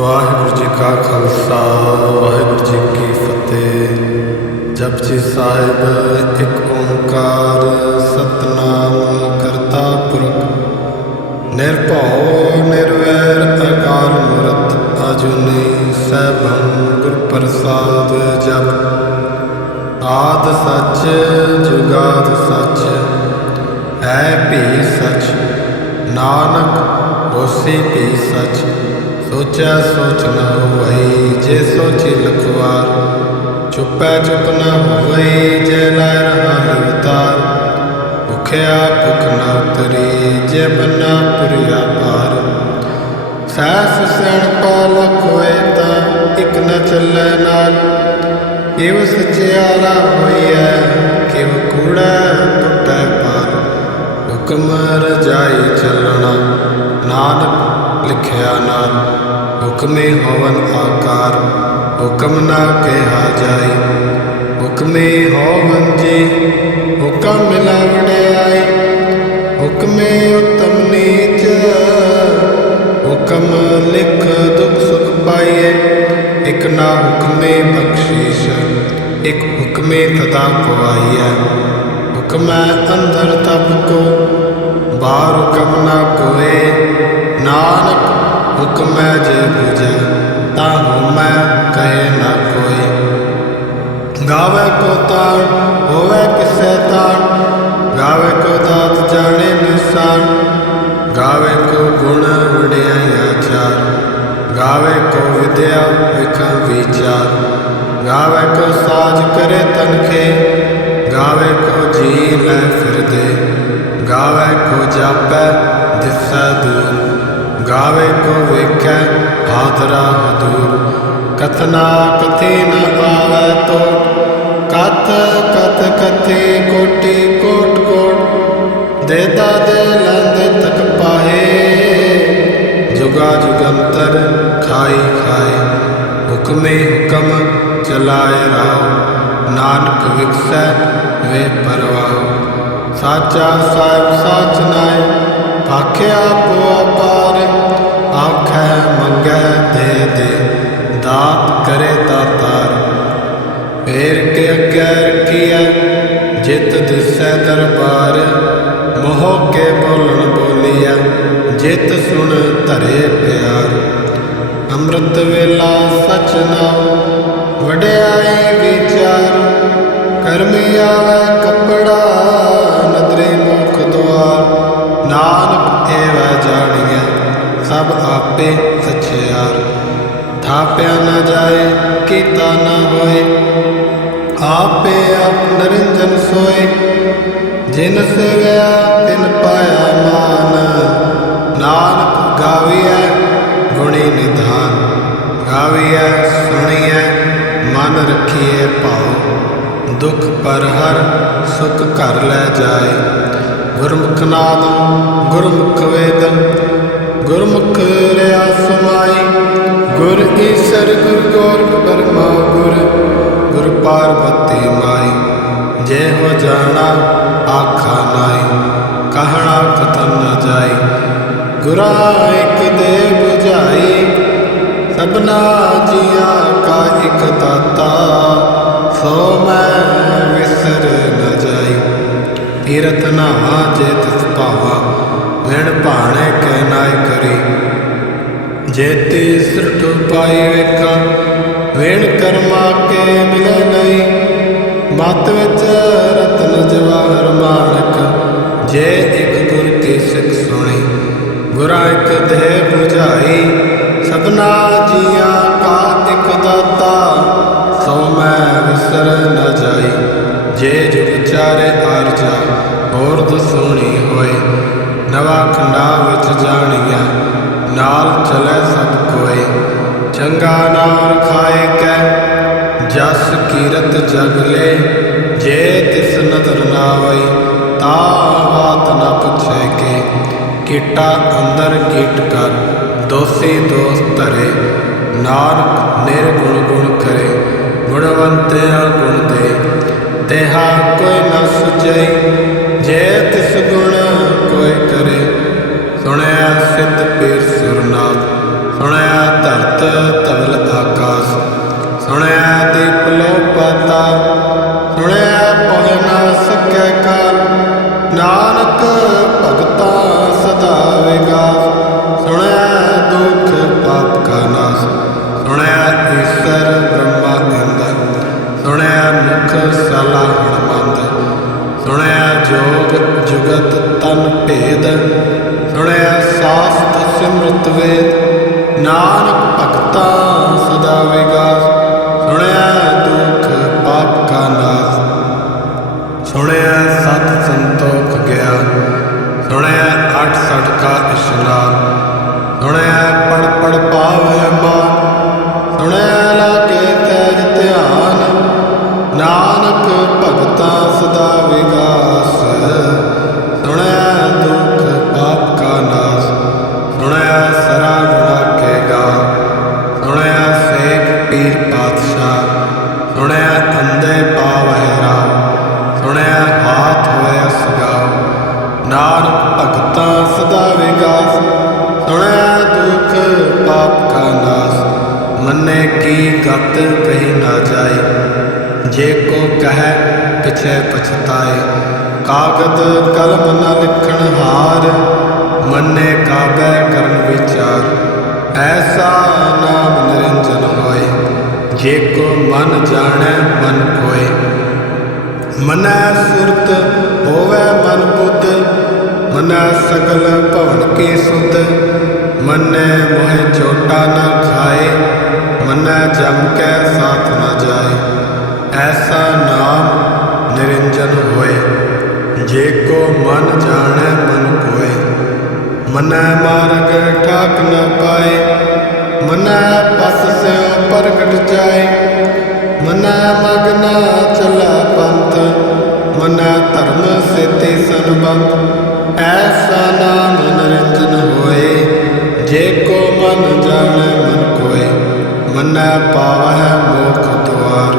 ਵਾਹਿਗੁਰੂ ਜੀ ਕਾ ਖਾਲਸਾ ਵਾਹਿਗੁਰੂ ਜੀ ਕੀ ਫਤਿਹ। ਜਪਜੀ ਸਾਹਿਬ ਇੱਕ ਓਂਕਾਰ ਸਤਨਾਮ ਕਰਤਾ ਪੁਰਖ ਨਿਰਭਉ ਨਿਰਵੈਰ ਅਕਾਲ ਮੂਰਤ ਅਜੂਨੀ ਸੈਭੰ ਗੁਰ ਪ੍ਰਸਾਦ। ਜਪ ਆਦਿ ਸੱਚ ਜੁਗਾਦਿ ਸੱਚ ਹੈ ਭੀ ਸੱਚ ਨਾਨਕ ਹੋਸੀ ਭੀ ਸੱਚ। ਸੋਚਿਆ ਸੋਚ ਨ ਹੋਵਈ ਜੇ ਸੋਚੀ ਲਖਵਾਰ। ਚੁੱਪੈ ਚੁੱਪ ਨ ਹੋਵਈ ਜੇ ਲਾਇ ਰਹਾ ਲਿਵਤਾਰ। ਭੁਖਿਆ ਭੁਖ ਨ ਉਤਰੀ ਜੇ ਬੰਨਾ ਪੁਰੀਆ ਭਾਰ। ਸਹਿਸ ਸਿਆਣਪਾ ਲਖ ਹੋਏ ਤਾਂ ਇਕ ਨ ਚੱਲੈ ਨਾਲ। ਕਿਵ ਸਚਿਆਰਾ ਹੋਈਐ ਕਿਵ ਕੂੜੈ ਟੁੱਟੈ ਪਾਰ। ਹੁਕਮ ਰਜਾਈ ਚੱਲਣਾ ਨਾਨਕ ਲਿਖਿਆ ਨਾਲ। ਹੁਕਮੇ ਹੋਵਨ ਆਕਾਰ ਹੁਕਮ ਨਾ ਕਿਹਾ ਜਾਈ। ਹੁਕਮੇ ਹੋਵਨ ਜੀ ਹੁਕਮ ਮਿਲਾ ਵਡਿਆਈ। ਹੁਕਮੇ ਉਤਮ ਨੀਚ ਹੁਕਮ ਲਿਖ ਦੁਖ ਸੁਖ ਪਾਈਏ। ਇਕ ਨਾ ਹੁਕਮੇ ਬਖਸ਼ੀਸ਼ ਇਕ ਹੁਕਮੇ ਤਦਾ ਪਵਾਈਐ। ਹੁਕਮੈ ਅੰਦਰ ਤਬ ਕੋ ਬਾਹਰ ਹੁਕਮ ਨਾ ਕੋਏ। ਨਾਨਕ ਹੁਕਮੈ ਜੇ ਬੁਝੈ ਤਾ ਹੋਮੈ ਕਹੇ ਨਾ ਕੋਈ। ਗਾਵੇ ਕੋ ਤਾਣ ਹੋਵੇ ਕਿਸੈ ਤਾਣ। ਗਾਵੇ ਕੋ ਦਾਤ ਜਾਣੇ ਨਿਸ਼ਾਨ। ਗਾਵੇ ਕੋ ਗੁਣ ਵਡਿਆਈ ਆਚਾਰ। ਗਾਵੇ ਕੋ ਵਿਦਿਆ ਵਿਖ ਵਿਚਾਰ। ਗਾਵੇ ਕੋ ਸਾਜ ਕਰੇ ਤਨਖੇ। ਗਾਵੇ ਕੋ ਜੀ ਲੈ ਫਿਰਦੇ। ਗਾਵੇ ਕੋ ਜਾਪੈ ਦਿਸੈ ਦੂਰ। ਗਾਵੇ ਕੋ ਵੇਖੈ ਹਾਦਰਾ ਹਦੂਰ। ਕਥਨਾ ਕਥੀ ਨ ਆਵੈ ਤੋਟ। ਕਥ ਕਥ ਕਥੀ ਕੋਟੀ ਕੋਟ ਕੋਟ। ਦੇਦਾ ਦੇ ਲੈਂਦੇ ਤਕ ਪਾਹੇ। ਜੁਗਾ ਜੁਗੰਤਰ ਖਾਈ ਖਾਏ। ਹੁਕਮੇ ਹੁਕਮ ਚਲਾਏ ਰਾਉ। ਨਾਨਕ ਵਿਖਸੈ ਵੇ ਪਰਵਾਹ। ਸਾਚਾ ਸਾਹਿਬ ਸਾਚ ਨਾਏ ਆਖਿਆ ਪੋ ਅਪਾਰ। ਆਖੈ ਮੰਗੈ ਦੇ ਦੇ ਦਾਤ ਕਰੇ ਦਾਤਾਰ। ਫੇਰ ਕੇ ਅੱਗੇ ਰਖੀਐ ਜਿਤ ਦਿਸੈ ਦਰਬਾਰ। ਮੋਹ ਕੇ ਬੋਲਣ ਬੋਲੀਐ ਜਿਤ ਸੁਣ ਧਰੇ ਪਿਆਰ। ਅੰਮ੍ਰਿਤ ਵੇਲਾ ਸਚ ਨਾਉ ਵਡਿਆਈ ਵਿਚਾਰ। ਕਰਮੀ ਆਵੈ ਕੱਪੜਾ ਨਦਰੀ ਮੁਖ ਦੁਆਰ। ਨਾਨਕ ਏਵੈ ਜਾਣੀਐ ਸਭ ਆਪੇ ਸਚਿਆਰ। ਥਾਪਿਆ ਨ ਜਾਏ ਕੀਤਾ ਨ ਹੋਏ। ਆਪੇ ਆਪ ਨਿਰੰਜਨ ਸੋਏ। ਜਿਨ ਸੇਵਿਆ ਤਿਨ ਪਾਇਆ ਮਾਨ। ਨਾਨਕ ਗਾਵੀਐ ਗੁਣੀ ਨਿਧਾਨ। ਗਾਵੀਐ ਸੁਣੀਐ ਮਨ ਰਖੀਐ ਭਾਉ। ਦੁਖ ਪਰ ਹਰ ਸੁਖ ਘਰ ਲੈ ਜਾਏ। ਗੁਰਮੁਖ ਨਾਮ ਗੁਰਮੁਖ ਵੇਦ ਗੁਰਮੁਖ ਰਿਆ ਸਮਾਈ। ਗੁਰ ਈਸਰ ਗੁਰ ਗੋਰਖ ਬਰਮਾ ਗੁਰ ਗੁਰ ਪਾਰਬਤੀ ਮਾਈ। ਜੇ ਹੋ ਜਾਣਾ ਆਖਾ ਨਾਈ ਕਹਿਣਾ ਕਥਨ ਨ ਜਾਈ। ਗੁਰਾ ਇਕ ਦੇ ਬੁਝਾਈ ਸਭਨਾ ਜੀਆਂ ਕਾ ਇਕ ਦਾਤਾ। ਸੋ ਮੈਂ ਵਿਸਰ ਨ ਜਾਈ। ਤੀਰਥ ਨਾਵਾ ਜੇ ਤਿਸ ਭਾਵਾ ਵਿਣ ਭਾਣੇ ਕਹਿ ਨਾਇ ਕਰੀ। ਜੇਤੀ ਸਿਰਠ ਪਾਈ ਵੇਖਾਂ ਵਿਣ ਕਰਮਾ ਕੇ ਮਿਲੇ ਨਹੀਂ। ਮਤ ਵਿੱਚ ਰਤਨ ਜਵਾਹਰ ਮਾਣਕ ਜੇ ਇਕ ਗੁਰ ਕੀ ਸਿੱਖ ਸੁਣੀ। ਗੁਰਾ ਇਕ ਦੇਹ ਬੁਝਾਈ ਸਭਨਾ ਜੀਆਂ ਕਾ ਇਕ ਦਾਤਾ। ਸੋ ਮੈਂ ਵਿਸਰ ਨ ਜਾਈ। ਜੇ ਜੁਗ ਚਾਰੇ ਆਰਜਾ ਹੋਰ ਦਸੂਣੀ ਹੋਏ। ਨਵਾ ਖੰਡਾ ਵਿੱਚ ਜਾਣੀਐ ਨਾਲ ਚਲੈ ਸਭ ਕੋਏ। ਚੰਗਾ ਨਾਮ ਰਖਾਏ ਕੈ ਜਸ ਕੀਰਤ ਜਗ ਲੈ। ਜੇ ਤਿਸ ਨਦਰ ਨਾ ਆਵਈ ਤਾ ਬਾਤ ਨ ਪੁੱਛੈ ਕੇ। ਕੀਟਾ ਅੰਦਰ ਕੀਟ ਕਰ ਦੋਸੀ ਦੋਸ ਧਰੇ। ਨਾਨਕ ਨਿਰਗੁਣ ਗੁਣ ਕਰੇ ਗੁਣਵੰਤਿਆ ਗੁਣ ਦੇ। ਤੇਹਾ ਕੋਈ ਨ ਸੁਝਈ ਜੇ ਤਿਸ ਗੁਣ ਕੋਈ ਕਰੇ। ਸੁਣਿਆ ਸਿੱਧ ਪੀਰ ਸੁਰਨਾਥ ਸੁਣਿਆ ਧਰਤ ਜਗਤ ਧਵਲ ਆਕਾਸ। ਸੁਣਿਆ ਦੀਪ ਲੋ ਪਾਤਾ, ਸੁਣਿਆ ਪਹੁ ਨਾ ਸਕੈ ਕਾਲ। ਨਾਨਕ ਭਗਤਾ ਸਦਾ ਵਿਗਾਸ, ਸੁਣਿਆ ਦੁਖ ਪਾਪ ਕਾ ਨਾਸ। ਸੁਣਿਆ ਈਸਰ ਬ੍ਰਹਮਾ ਇੰਦ, ਸੁਣਿਆ ਮੁਖ ਸਾਲਾ ਹਣਮੰਦ। ਸੁਣਿਆ ਜੋਗ ਜੁਗਤ ਤਨ ਭੇਦ, ਸੁਣਿਆ ਸਾਸਤ ਸਿਮਰਤ ਵੇਦ। ਨਾਨਕ ਭਗਤਾ ਸਦਾ ਵਿਗਾਸ, ਸੁਣਿਆ ਦੁਖ ਪਾਪ ਕਾ ਨਾਸ। ਸੁਣਿਆ ਸਤ ਸੰਤੋਖ ਗਿਆਨ, ਸੁਣਿਆ ਅਠ ਸਠ ਕਾ ਇਸ਼ਨਾਨ। ਸੁਣਿਆ ਪੜ ਪੜ ਪਾਵੈ ਮਾਨ, ਸੁਣਿਆ ਲਾਗੇ ਤੈਜ ਧਿਆਨ। ਨਾਨਕ ਭਗਤਾ ਸਦਾ ਵਿਗਾਸ, ਸੁਣਿਆ ਦੁਖ ਪਾਪ ਕਾ ਨਾਸ। ਸੁਣਿਆ ਸਰਾ ਗੁਣਾ ਕੇ ਗਾ, ਸੁਣਿਆ ਸੇਖ ਪੀਰ ਪਾਤਸ਼ਾਹ। ਸੁਣਿਆ ਅੰਧੇ ਪਾਵੈ ਰਾਹ, ਸੁਣਿਆ ਹਾਥ ਹੋਇਆ ਸਗਾਓ। ਨਾਨਕ ਭਗਤਾ ਸਦਾ ਵਿਗਾਸ, ਸੁਣਿਆ ਦੁਖ ਪਾਪ ਕਾ ਨਾਸ। ਮੰਨੇ ਕੀ ਗਤ ਕਹੀ ਨਾ ਜਾਏ, ਜੇ ਕੋ ਕਹੈ ਪਿਛੈ ਪਛਤਾਏ। ਕਾਗਦ ਕਲਮ ਨ ਲਿਖਣ ਹਾਰ, ਮੰਨੇ ਕਾਬੈ ਕਰਨ ਵਿਚਾਰ। ਐਸਾ ਨਾਮ ਨਿਰੰਜਨ ਹੋਏ, ਜੇ ਕੋ ਮਨ ਜਾਣੈ ਮਨ ਕੋਏ। ਮਨੈ ਸੁਰਤ ਹੋਵੈ ਮਨ ਬੁੱਧ, ਮਨੈ ਸਗਲ ਭਵਨ ਕੀ ਸੁਧ। ਮੰਨੈ ਮੋਹਿ ਚੋਟਾ ਨ ਖਾਏ, ਮੰਨੈ ਜਮ ਕੈ ਸਾਥ ਨ ਜਾਏ। ਐਸਾ ਨਾਮ ਨਿਰੰਜਨ ਹੋਏ, ਜੇ ਕੋ ਮਨ ਜਾਣੈ ਮਨ ਕੋਏ। ਮੰਨੈ ਮਾਰਗ ਠਾਕ ਨ ਪਾਏ, ਮੰਨੈ ਪਸ ਸਿਉ ਪ੍ਰਗਟ ਜਾਏ। ਮੰਨੈ ਮਗ ਨ ਚਲੈ ਪੰਥ, ਮੰਨੈ ਧਰਮ ਸੇਤੀ ਸੰਬੰਧ। ਐਸਾ ਨਾਮ ਨਿਰੰਜਨ ਹੋਏ, ਜੇ ਕੋ ਮਨ ਜਾਣੈ ਮਨ ਕੋਏ। ਮੰਨੈ ਪਾਵਹਿ ਮੋਖ ਦੁਆਰ,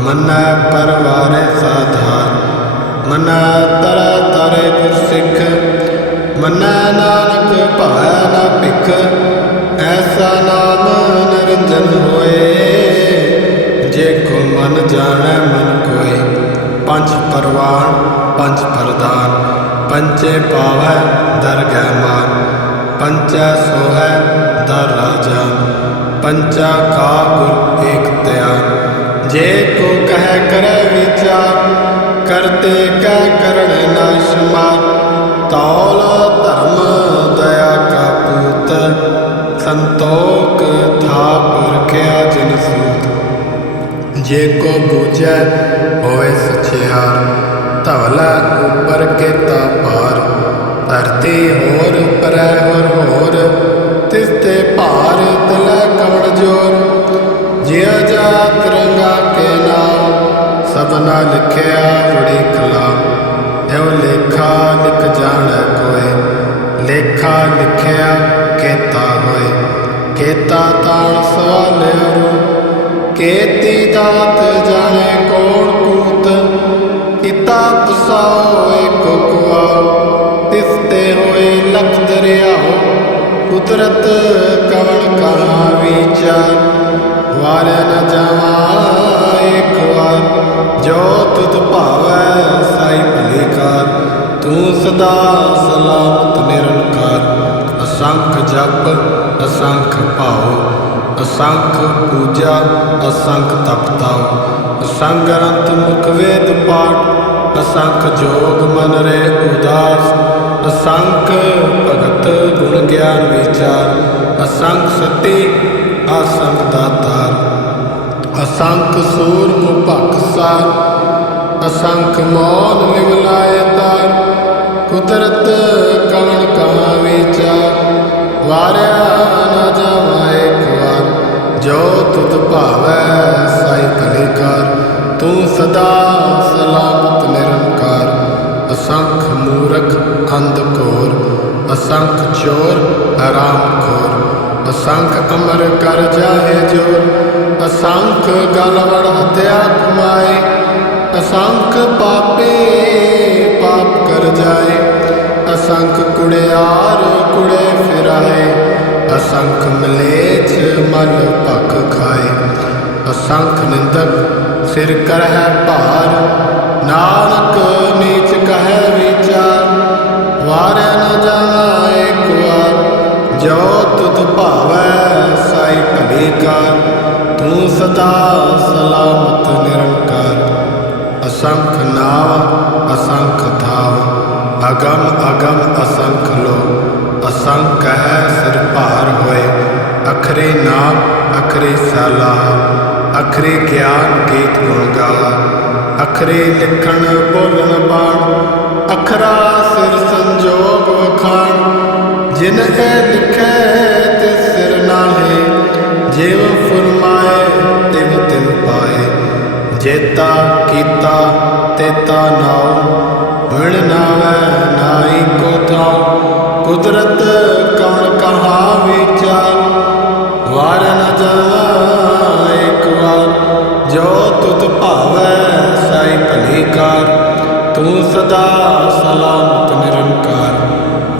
ਮੰਨੈ ਪਰਵਾਰੈ ਸਾਧਾਰ। ਮੰਨੈ ਤਰੈ ਤਾਰੇ ਗੁਰ ਸਿੱਖ, ਮੰਨੈ ਨਾਨਕ ਭਾਵੈ ਨ ਭਿਖ। ਐਸਾ ਨਾਮ ਨਿਰੰਜਨ ਹੋਏ, ਜੇ ਕੋ ਮਨ ਜਾਣੈ ਮਨ ਕੋਏ। ਪੰਜ ਪਰਵਾਣ ਪੰਜ ਪ੍ਰਧਾਨ, ਪੰਚੇ ਪਾਵੈ ਦਰਗਹਿ ਮਾਨ। ਪੰਚੈ ਸੋਹੈ ਦਰ ਰਾਜਾਨ, ਪੰਚਾ ਕਾ ਗੁਰ ਏਕ ਧਿਆਨ। ਜੇ ਕੋ ਕਹਿ ਕਰੈ ਵਿਚਾਰ, ਕਰਤੇ ਕਹਿ ਕਰਣ ਨਾ ਸ਼ੁਮਾਰ। ਤੌਲ ਧਰਮ ਦਇਆ ਕਾ ਪੂਤ, ਸੰਤੋਖ ਥਾਪ ਰਖਿਆ ਜਿਨ ਸੂਤ। ਜੇ ਕੋ ਬੂਝੈ ਹੋਵੇ ਸਚਿਆਰ, ਧਵਲਾ ਉਪਰ ਕੇਤਾ ਭਾਰ। ਧਰਤੀ ਹੋਰ ਉਪਰੈ ਹੋਰ ਹੋਰ, ਤਿਸ ਤੇ ਭਾਰ ਤਲੈ ਕਵਣ ਜੋਰ। ਜਿਉ ਜਾਤ ਰੰਗਾ ਕੇ ਨਾਮ, ਸਭਨਾ ਲਿਖਿਆ ਬੜੀ ਕਲਾਮ। ਇਉ ਲੇਖਾ ਲਿਖ ਜਾਣੈ ਕੋਇ, ਲੇਖਾ ਲਿਖਿਆ ਕੇਤਾ ਹੋਏ। ਕੇਤਾ ਤਾਣ ਸਵਾਲਿਆ ਰੂ, ਕੇਤੀ ਦਾਤ ਜਾਣੈ ਕੌਣ ਕੂਤ। ਕੀਤਾ ਪਸਾਓ ਏਕੋ ਕੁਆਓ, ਤਿਸ ਤੇ ਹੋਏ ਲਖ ਦਰਿਆਓ। ਕੁਦਰਤ ਕਵਣ ਕਹਾ ਵਿਚਾਰ, ਵਾਰਿਆ ਨ ਜਾਵਾ ਏਕ ਵਾਰ। ਜੋ ਤੁਧ ਭਾਵੈ ਸਾਈ ਭਲੀ ਕਾਰ, ਤੂੰ ਸਦਾ ਸਲਾਮਤ ਨਿਰੰਕਾਰ। ਅਸੰਖ ਜਪ ਅਸੰਖ ਭਾਉ, ਅਸੰਖ ਪੂਜਾ ਅਸੰਖ ਤਪਤਾਉ। ਅਸੰਖ ਗ੍ਰੰਥ ਮੁਖ ਵੇਦ ਪਾਠ, ਅਸੰਖ ਜੋਗ ਮਨ ਰੇ ਉਦਾਸ। ਅਸੰਖ ਭਗਤ ਗੁਣ ਗਿਆਨ ਵਿਚਾਰ, ਅਸੰਖ ਸਤੀ ਅਸੰਖ ਦਾਤਾਰ। ਅਸੰਖ ਸੂਰ ਮੁ ਭਖਸਾਰ, ਅਸੰਖ ਮੌਨ ਲਿਵ ਲਾਇ ਤਾਰ। ਕੁਦਰਤ ਕਵਣ ਕਹਾ ਵਿਚਾਰ, ਵਾਰਿਆ ਨ ਜਾਵਾ ਏਕ ਵਾਰ। ਜੋ ਤੁਧ ਭਾਵੈ ਸਾਈ ਭਲੀ ਕਾਰ, ਤੂੰ ਸਦਾ ਸਲਾਮਤ ਨਿਰੰਕਾਰ। ਅਸੰਖ ਮੂਰਖ ਅੰਧ ਘੋਰ, ਅਸੰਖ ਚੋਰ ਹਰਾਮ ਖੋਰ। ਅਸੰਖ ਅਮਰ ਕਰ ਜਾਹੇ ਜੋਰ, ਅਸੰਖ ਗਲ ਵੜ ਹਤਿਆ ਕਮਾਏ। ਅਸੰਖ ਪਾਪੀ ਪਾਪ ਕਰ ਜਾਏ, ਅਸੰਖ ਕੁੜਿਆਰ ਕੁੜੇ ਫਿਰਾਏ। ਅਸੰਖ ਮਲੇਛ मल भख खाए। असंख निंदक सिर करह भार, नानक नीच कह विचार। वारे न जावा एक बार, जो तुध भावै साई भली कार। तू सदा सलामत निरंकार। असंख नाव असंख धाव, अगम अगम असंख लो। असंख है सिर भार होए, अखरे नाम अखरे सलाह। अखरे ज्ञान गीत गुण गाहा, अखरे लिखण बोलन बाण। अखरा सिर संजोग वखाण, जिन ए लिखै तिस सिर नाहे। जिव फुरमाए तिव तिन पाए, जेता कीता तेता नाउ। विण नावै नाई को थाउ, कुदरत कवण कहा विचार। वार न जावा एक बार, जो तुध भावै साई भली कार। तू सदा सलामत निरंकार।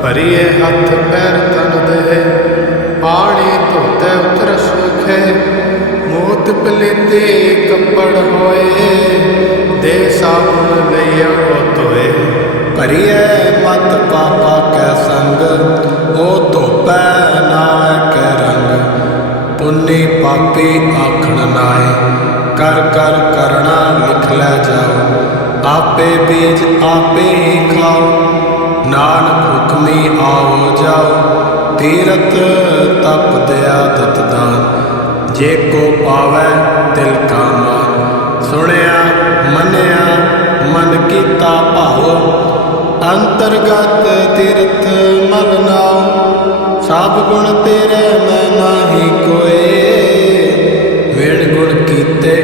भरिए हथ पैर तन दे, पानी धोते उतर सूखे। मूत पलीते कपड़ होए, दे साबुन लइया ओ धोए। भरिए मत पापा कै संग, ओ धोपै नावै कै रंग। पुन्नी पापी आखण नाए, कर कर करना लिख लै जाओ। आपे बीज आपे ही खाओ, नानक हुक्मी आओ जाओ। तीरथ तप दया दत दान, जे को पावै तिल का मान। सुनिया मनिया मन कीता भाओ, अंतरगत तीरथ मल नाओ। सब गुण तेरे मैं नाही कोए, वेण गुण कीते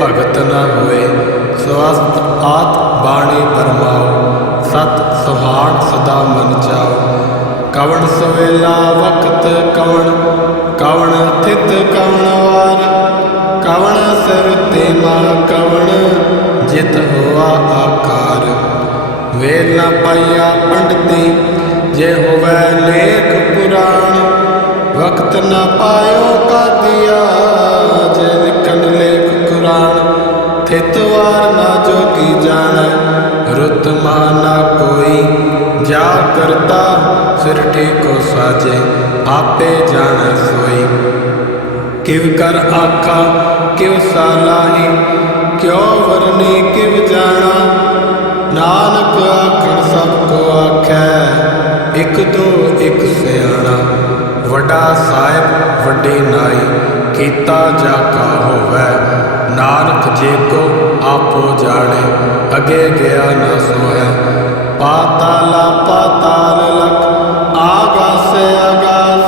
भगत न होए। स्वस्थ आत बाणी परमाओ, सत सुहान सदा मन जाओ। कवण सवेला वक्त कवण, कवण थित कवण वार। कवण सिर तेमा कवण, जित होआ आकार। वेल न पाइया पंडिती, जे होवै लेख पुराण। वक्त न पायो का दिया, जे लिखन लेख कुरान। थित वार न जोगी जानै, रुत माना कोई। जा करता सिरठी को साजे, आपे जानै सोई। किव कर आखा किव सालाही, क्यों वरनी किव जाना। नानक आखण सबको आखै, एक दो एक सियाणा। वड्डा साहिब वड्डी नाई, कीता जाका होवै। नानक जे को आपो जाने, अगे गया न सोहै। पाताला पाताल लख, आगासे आगास।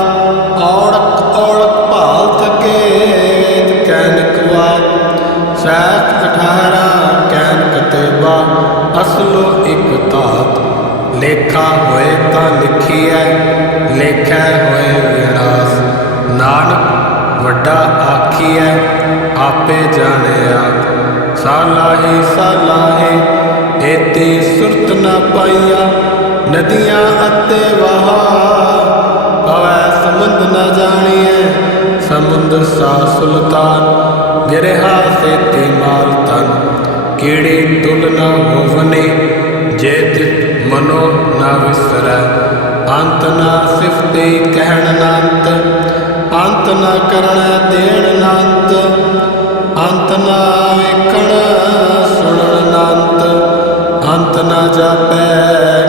औड़क औड़क भाल थके, वेद कैनक वात। सैफ 18 कैनक तेबा, असलो एक धात। लेखा होए तां लिखिए, लेखै होए विनाश। नानक वड्डा आखिए, आपे जाने आप। सालाही सालाही, एती सुरत न पाइया। नदियाँ अते वहा, पवै समुंद न जानिए। समुंद सा सुल्तान, गिरहा सेती माल तन। कीड़ी तुल न होवनी, जे तित मनो न विसरै। अंत न सिफती कहण नांत, अंत न करण देण नांत। अंत न वेखण सुणन नांत, अंत न जापै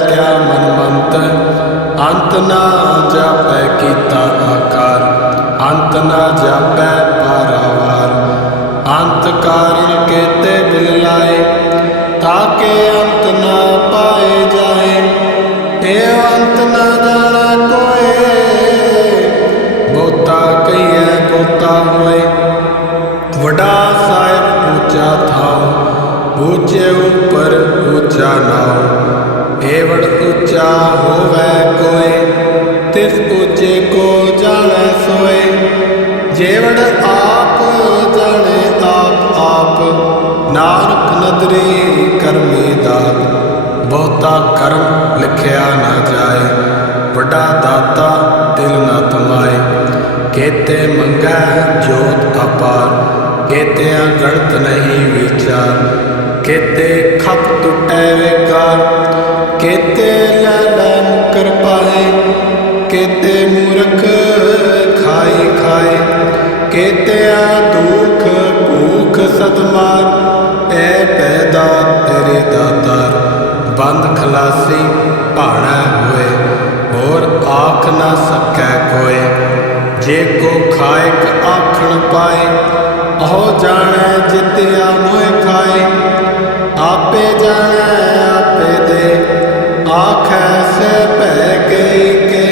क्या मन मंत। अंत न जापै कीता आकार, अंत न जापै पारावार। अंत कारण केते दिल लाए, ताके अंत न पाए जाए। हे अंत न जाना कोए, बहुता कहिए बहुता होए। वड्डा साहिब ऊंचा थाओ, ऊंचे ऊपर ऊंचा नाओ। एवड़ ऊंचा होवै कोय, तिस ऊंचे को जाने सोए। जेवड़ आप जाने आप आप, नानक नदरी करमी दात। बहुता कर्म लिखिया न जाए, वड्डा दाता दिल न थमाए। केते मंगै जोत अपार, केते गणत नहीं विचार, केते खप टुटै विकार, केते लै मुकर पाए, केते मूर्ख खाए खाए, केते दुख भूख सतमार, ऐ पैदा तेरे दातार, बंद खलासी भाणै होए, होर आख ना सकै कोय, जे को खाएक आखण पाए, अहो जाने जित्या मोह खाए, आपे जाने आपे दे, आखै से पै गई के,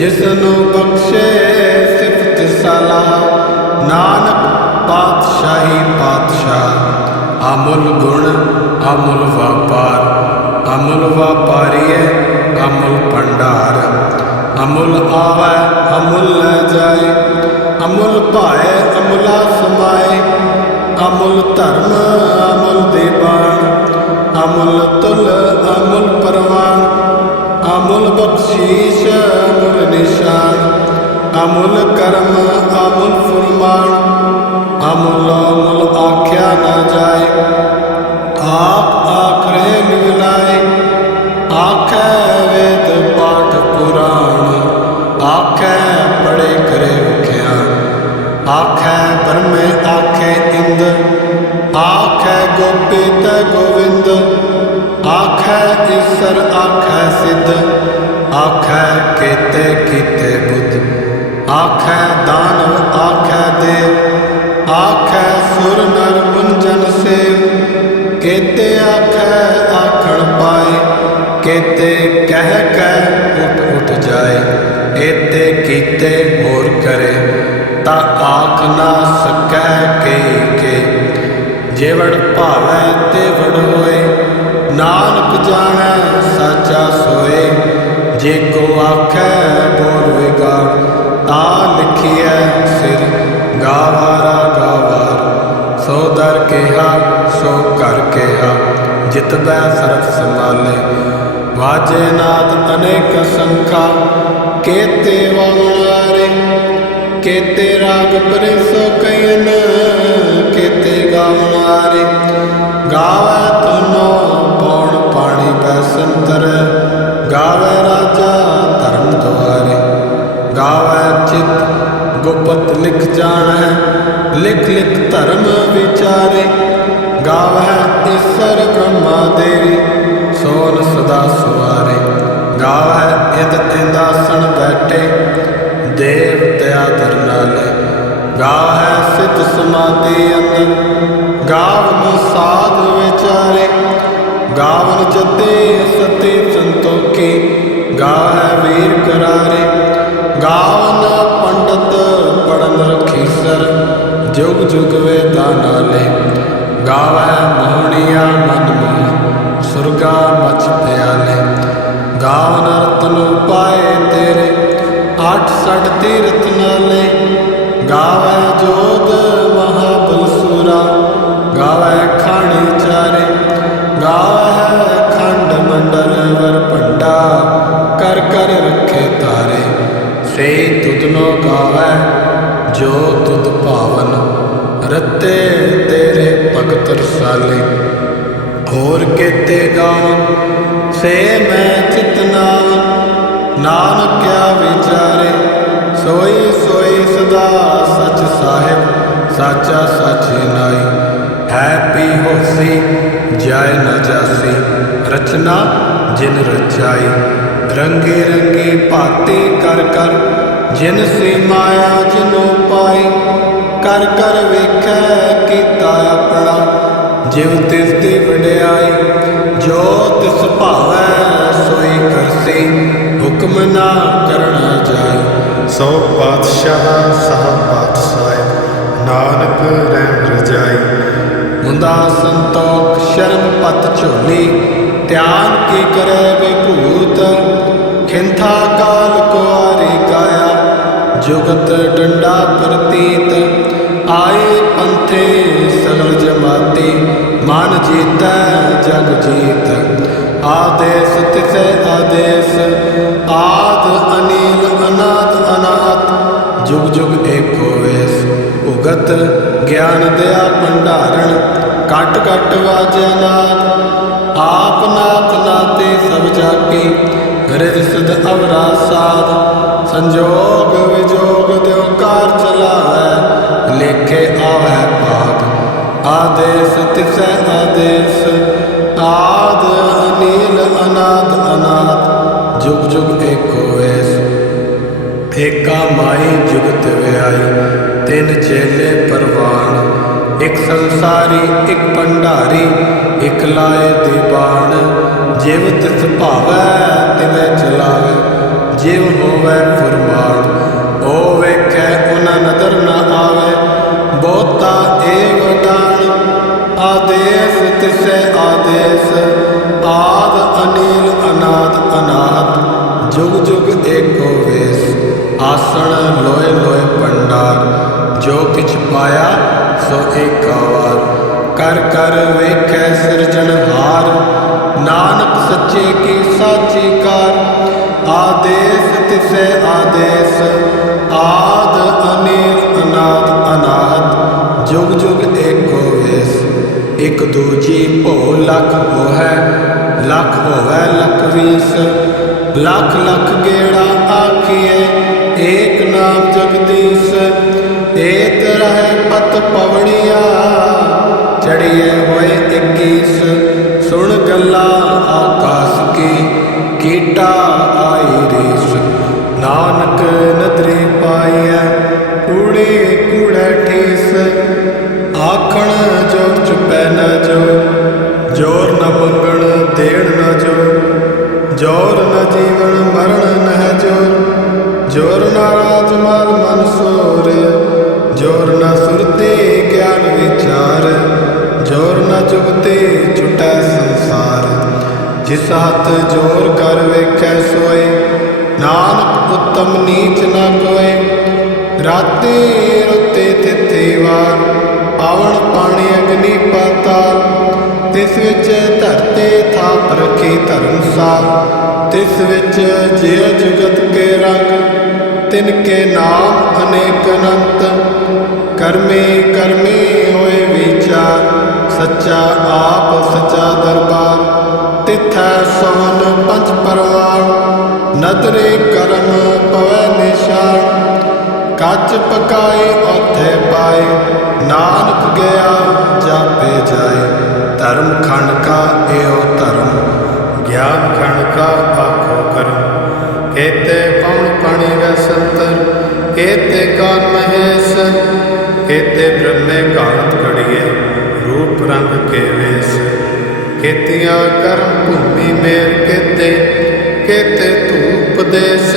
जिसनु बख्शे सिफत सलाह, नानक पातशाही पातशाह, अमुल गुण अमुल व्यापार, अमुल व्यापारीए अमुल भंडार, अमुल आवै अमुल लै जाए, अमुल पाए अमुला समाए, अमुल धर्म अमुल दीवान, अमुल तुल अमुल परवान, अमुल बख्शीश अमुल निशान, अमुल कर्म अमुल फुरमान, अमुल अमुल आख्या न जाए, आप आखरे लिवलाए, आखै वेद पाठ पुराण, आखै पढ़े करे विख्यान, आखै ब्रह्मे आखै इंद, आखै गोपित गोविंद, आखै ईसर आखै सिद्ध, आखै केते कीते बुद्ध, आखै दानव आखै देव, आखै सुर नर मुंजन सेव, केते आखै आखण पाए, केते कह कह उठ उठ जाए, एते कीते होर करे, ता आख ना सकै के, जेवड़ भावै तेवड़ होए, नानक जानै साचा सोए, जे को आखै बोल विगाड़, ता लिखिए सिर गावारा गावार, सो दर केहा सो कर केहा, जितबै सर्फ संभाले, वाजे नाद अनेक संखा, केते वारे, केते राग परिसो कयन, केते गावनारे, गावै तुनो पौण पाणी बैसंतर, गावै राजा धर्म द्वारे, गावै चित गुपत लिख जानै, लिख लिख धर्म विचारे, गावै ईसर ब्रह्मा देवी, सोन सदा सुवारे, गावै इंद इंदासन बैठे, देव दया धरनाले, गावै सिद्ध समाधि अंदर, गावन साध विचारे, गावन जते सती संतोखी, गावै वीर करारे, गावन पंडित पढ़न रखीसर, जुग जुग वेदा नाले, गावै मोहनिया मन मोह, सुरगा मच प्याले, गावन रतन पाए तेरे, आठ सठ तीरथ नाले, गावै जोध महाबल सूरा, गावै खाणी चारे, गावै खंड मंडल वर भंडा, कर कर रखे तारे, से तुदनो गावै जो तुद पावन, रते तेरे भगत रसाले, होर केते गावन से मैं चितनावन, नानक क्या विचारे, सोई सोई सदा सच साहिब, साचा सच नाई, है पी होसी जाय न जासी, रचना जिन रचाई, रंगी रंगी भांति कर कर, जिन सी माया जिनो पाई, कर कर वेखै कीता अपना, जिव तिस दी वडियाई, जो तिस भावै सोई करसी, हुक्म ना करना जाए, सौ पातशाह सह पातशाह, नानक रहन रजाई, मुंदा संतोख शर्म पत झोली, ध्यान की करे विभूत, खिंथा काल कुआरी काया, जुगत डंडा प्रतीत, आए पंथे सगल जमाती, मान जीतै जग जीत, आदेश तिसे आदेश, आद अनिल अनाथ अनाथ, जुग ਗਿਆਨ ਦਿਆ ਭੰਡਾਰਨ ਘਟ ਘਟ ਵਾਜਿਆ ਨਾਦ ਆਪ ਨਾਥ ਨਾਤੇ ਸਭ ਜਾਕੀ ਰਿਦ ਸਿਧ ਅਵਰਾ ਸਾਧ ਸੰਜੋਗ ਵਿਜੋਗ ਦਿਓ ਕਾਰ ਚਲਾਵੈ ਲੇਖੇ ਆਵੈ ਭਾਗ ਆਦੇਸ ਤਿਸੈ ਆਦੇਸ ਆਦ ਅਨੀਲ ਅਨਾਦ ਅਨਾਦ ਜੁਗ ਜੁਗ ਏਕੋ ਵੇਸ ਏਕਾ ਮਾਈ ਜੁਗਤ ਵਿਆਈ ਤਿੰਨ ਚੇਲੇ ਪਰਵਾਨ ਇੱਕ ਸੰਸਾਰੀ ਇੱਕ ਭੰਡਾਰੀ ਇੱਕ ਲਾਏ ਦੀਵਾਨ ਜਿਵ ਤਿਸ ਭਾਵੈ ਤਿਵੈ ਚਲਾਵੇ ਜਿਵ ਹੋਵੈ ਫੁਰਮਾਨ ਓ ਵੇਖੈ ਉਹਨਾਂ ਨਦਰ ਨਾ ਆਵੇ ਬਹੁਤਾ ਏਵ ਦਾਨ ਆਦੇਸ ਤਿਸੈ ਆਦੇਸ ਆਦ ਅਨੀਲ ਅਨਾਦ ਅਨਾਦ ਜੁਗ ਜੁਗ ਏਕੋ ਵੇਸ ਆਸਣ ਲੋਏ ਲੋਏ ਭੰਡਾਰ ਜੋ ਕਿਛ ਪਾਇਆ ਸੋ ਏਕਾ ਵਾਰ ਕਰ ਕਰ ਵੇਖੈ ਸਿਰਜਣਹਾਰ ਨਾਨਕ ਸੱਚੇ ਕੀ ਸਾਚੀ ਕਾਰ ਆਦੇਸ ਤਿਸੈ ਆਦੇਸ ਆਦ ਅਨੀਲ ਅਨਾਦ ਅਨਾਦ ਜੁਗ ਜੁਗ ਏਕੋ ਵੇਸ ਇਕ ਦੂਜੀ ਭੋ ਲਖ ਹੋਹੈ ਲਖ ਹੋਵੈ ਲਖ ਵੀਸ ਲੱਖ ਲੱਖ ਗੇੜਾ ਆਖੀਏ ਏਕ ਨਾਮ ਜਗਦੀਸ਼ ਏਕ ਰਹਿ ਪਤ ਪਵੜੀਆ ਚੜੀਏ ਹੋਏ 21 ਸੁਣ ਗੱਲਾਂ ਆਕਾਸ ਕੀ ਕੀਟਾ ਆਈ ਰੀਸ ਨਾਨਕ ਨਦਰੀ ਪਾਈਐ ਕੂੜੇ ਕੂੜੈ ਠੀਸ ਆਖਣ ਜੋਰ ਚੁਪੈ ਨ ਜੋਰ ਨ ਮੰਗਣ ਦੇਣ ਨ ਜੋਰ ਨ ਜੀਵਨ ਮਰਨ ਨਹਿ ਜੋਰ ਨ ਰਾਜ ਮਾਲ ਮਨ ਸੋਰ ਜੋਰ ਨ ਸੁਰਤੇ ਗਿਆਨ ਵਿਚਾਰ ਜੋਰ ਨ ਜੁਗਤੇ ਛੁਟੈ ਸੰਸਾਰ ਜਿਸ ਹੱਥ ਜੋਰ ਕਰ ਵੇਖੈ ਸੋਏ ਨਾਨਕ ਉੱਤਮ ਨੀਚ ਨ ਕੋਏ ਰਾਤੇ ਰੁੱਤੇ ਤਿਥੀ ਵਾਰ ਪਾਵਨ ਪਾਣੀ ਅਗਨੀ ਪਾਤਾਲ ਤਿਸ ਵਿੱਚ ਧਰਤੇ ਥਾਪ ਰੱਖੀ ਧਰਮਸਾਲ ਤਿਸ ਵਿੱਚ ਜਿਉ ਜੁਗਤ ਕੇ ਰੰਗ ਤਿਨ ਕੇ ਨਾਮ ਅਨੇਕ ਅਨੰਤ ਕਰਮੇ ਕਰਮੇ ਹੋਏ ਵਿਚਾਰ ਸੱਚਾ ਆਪ ਸੱਚਾ ਦਰਬਾਰ ਤਿਥੈ ਸੋਨ ਪੰਜ ਪਰਵਾਨ ਨਦਰੇ ਕਰਮ ਪਵੈ ਨਿਸ਼ਾਨ ਕੱਚ ਪਕਾਏ ਉੱਥੇ ਪਾਏ ਨਾਨਕ ਗਿਆ ਜਾਪੇ ਜਾਏ ਧਰਮ ਖੰਡ ਕਾ ਏਉ ਧਰਮ ਗਿਆਨ ਖੰਡ ਕਾ ਆਖੋ ਕਰਮ ਕੇਤੇ ਪਵਨ ਪਾਣੀ ਵੈ ਸੰਤਰ ਕੇਤੇ ਕਾਨ ਮਹੇਸ਼ ਕੇਤੇ ਬ੍ਰਹਮੇ ਘਾਟ ਘੜੀਏ ਰੂਪ ਰੰਗ ਕੇ ਵੇਸ ਕੇਤੀਆਂ ਕਰਮ ਭੂਮੀ ਮੇਰ ਕੇਤੇ ਧੂਪ ਦੇਸ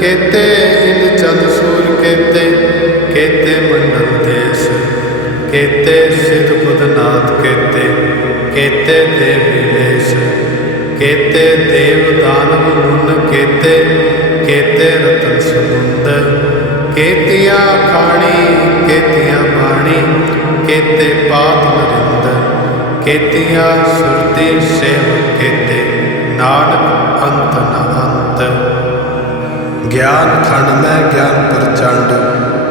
ਕੇਤੇ ਇੰਦ ਚੰਦ ਸੂਰ ਕੇਤੇ ਮੰਡਲ ਦੇਸ ਕੇਤੇ ਸਿਧ ਬੁੱਧਨਾਥ ਕੇਤੇ ਦੇਵੀ ਵੇਸ਼ ਕੇਤੇ ਦੇਵ ਦਾਨਵ ਮੁਨ ਕੇਤੇ ਰਤਨ ਸਮੁੰਦ ਕੇਤੀਆਂ ਖਾਣੀ ਕੇਤੀਆਂ ਬਾਣੀ ਕੇਤੇ ਪਾਤ ਨਰਿੰਦ ਕੇਤੀਆਂ ਸੁਰਤੀ ਸੇਵ ਕੇਤੇ ਨਾਨਕ ਅੰਤ ਨ ਅੰਤ ਗਿਆਨ ਖੰਡ ਮੈਂ ਗਿਆਨ ਪ੍ਰਚੰਡ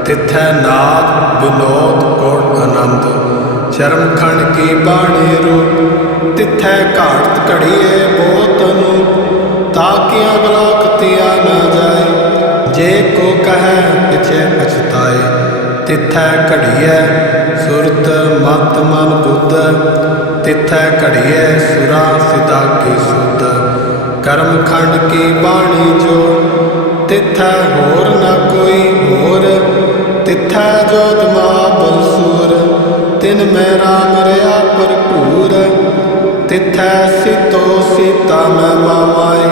ਤਿਥੈ ਨਾਦ ਵਿਨੋਦ ਕੋਟ ਆਨੰਦ ਸ਼ਰਮ ਖੰਡ ਕੀ ਬਾਣੀ ਰੂਪ ਤਿਥੈ ਘਾਟ ਘੜੀਏ ਬਹੁਤ ਅਨੂਪ ਤਾਕਿ ਅਗਲਾ ਖਤਿਆ ਨਾ ਜਾਏ ਜੇ ਕੋ ਕਹੈ ਪਿਛੇ ਪਛਤਾਏ ਤਿਥੈ ਘੜੀਐ ਸੁਰਤ ਮਤ ਮਨ ਬੁੱਧ ਤਿਥੈ ਘੜੀਐ ਸੁਰਾ ਸਿਦਾ ਕੀ ਸੁਧ ਕਰਮ ਖੰਡ ਕੀ ਬਾਣੀ ਜੋ ਤਿਥੈ ਹੋਰ ਨ ਕੋਈ ਹੋਰ ਤਿਥੈ ਜੋਤ ਮਹਾਬਲ ਸੂਰ ਤਿਨ ਮੈਂ ਰਾਮ ਰਿਆ ਭਰਪੂਰ ਤਿਥੈ ਸੀਤੋ ਸੀਤਾ ਮੈਂ ਮਾਮਾਏ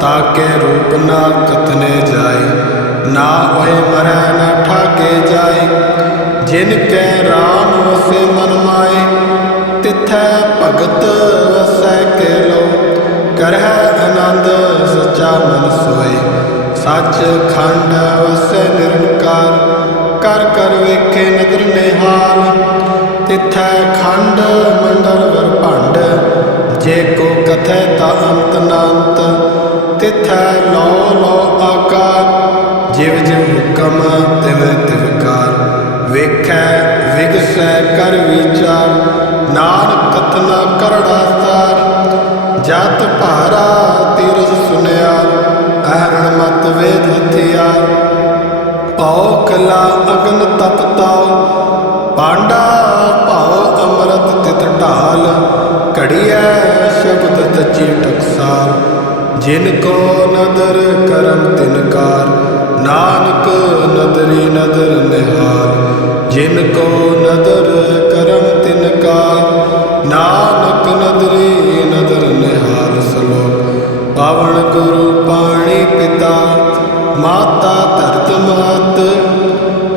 ਤਾਕੇ ਰੂਪ ਨਾ ਕਥਨੇ ਜਾਏ ਨਾ ਹੋਏ ਮਰੈ ਨਾ ਠਾਕੇ ਜਾਏ ਜਿਨ ਕੈ ਰਾਮ ਵਸੇ ਮਨ ਮਾਏ ਤਿਥੈ ਭਗਤ ਵਸੈ ਕੇ ਲੋ ਕਰਹਿ ਆਨੰਦ ਸੱਚਾ ਮਨ ਸੋਏ ਸੱਚ ਖੰਡ ਵਸੈ ਨਿਰੰਕਾਰ ਕਰ ਕਰ ਵੇਖੇ ਨਦਰ ਨਿਹਾਲ ਤਿਥੈ ਖੰਡ ਮੰਡਲ ਵਰਭੰਡ ਜੇ ਕੋ ਕਥੈ ਤਾ ਅੰਤ ਨਾਂਤ ਤਿਥੈ ਲੋ ਲੋ ਆਕਾਰ ਜਿਵ ਜਿਵ ਹੁਕਮ ਤਿਵ ਤਿਵਕਾਰ ਵੇਖ ਕਰ ਵਿਚਾਰ, ਨਾਨਕ ਕਥਨਾ ਕਰੜਾ ਸਾਰ। ਜਤ ਭਾਰਾ ਤੀਰਥ ਸੁਨਿਆ, ਅਹਰਣ ਮਤ ਵੇਦ ਹਥਿਆਰ। ਭਉ ਕਲਾ ਅਗਨ ਤਪ ਤਾਉ, ਪਾਂਡਾ ਭਾਉ ਅੰਮ੍ਰਿਤ ਤਿਤ ਢਾਲ। ਘੜੀਐ ਸ਼ਬਦ ਤਜੀ ਟਕਸਾਲ, ਜਿਨ ਕੋ ਨਦਰ ਕਰਮ ਤਿਨਕਾਰ। ਨਾਨਕ ਨਦਰੀ ਨਦਰ ਨਿਹਾਲ, ਜਿਨ ਕੋ ਨਦਰ ਕਰਮ ਤਿਨਕਾਰ। ਨਾਨਕ ਨਦਰੀ ਨਦਰ ਨਿਹਾਲ। ਸਲੋਕ। ਪਾਵਨ ਗੁਰੂ ਪਾਣੀ ਪਿਤਾ, ਮਾਤਾ ਧਰਤ ਮਾਤ।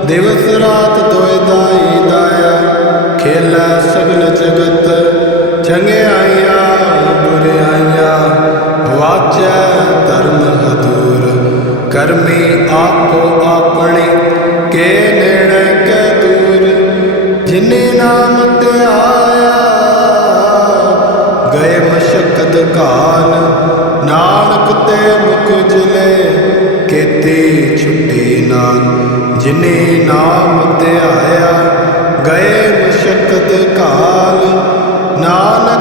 ਦਿਵਸ ਰਾਤ ਦੋਇ ਦਾਈ ਦਾਇਆ, ਖੇਲੈ ਸਗਲ ਜਗਤ। ਚੰਗਿਆਈਆਂ ਬੁਰਿਆਈਆਂ, ਵਾਚੈ ਧਰਮ ਹਦੂਰ। ਕਰਮੀ ਆਪੋ ਆਪਣੇ, ਕੇ ਨੇੜੇ ਕੈ ਦੂਰ। ਜਿਨੇ ਨਾਮ ਧਿਆਇਆ, ਗਏ ਮਸ਼ਕਤ ਘਾਲ। ਨਾਨਕ ਤੇ ਮੁਖ ਉਜਲੇ, ਕੀਤੀ ਛੁੱਟੀ ਨਾਲ। ਜਿਨੇ ਨਾਮ ਧਿਆਇਆ, ਗਏ ਮਸ਼ਕਤ ਘਾਲ। ਨਾਨਕ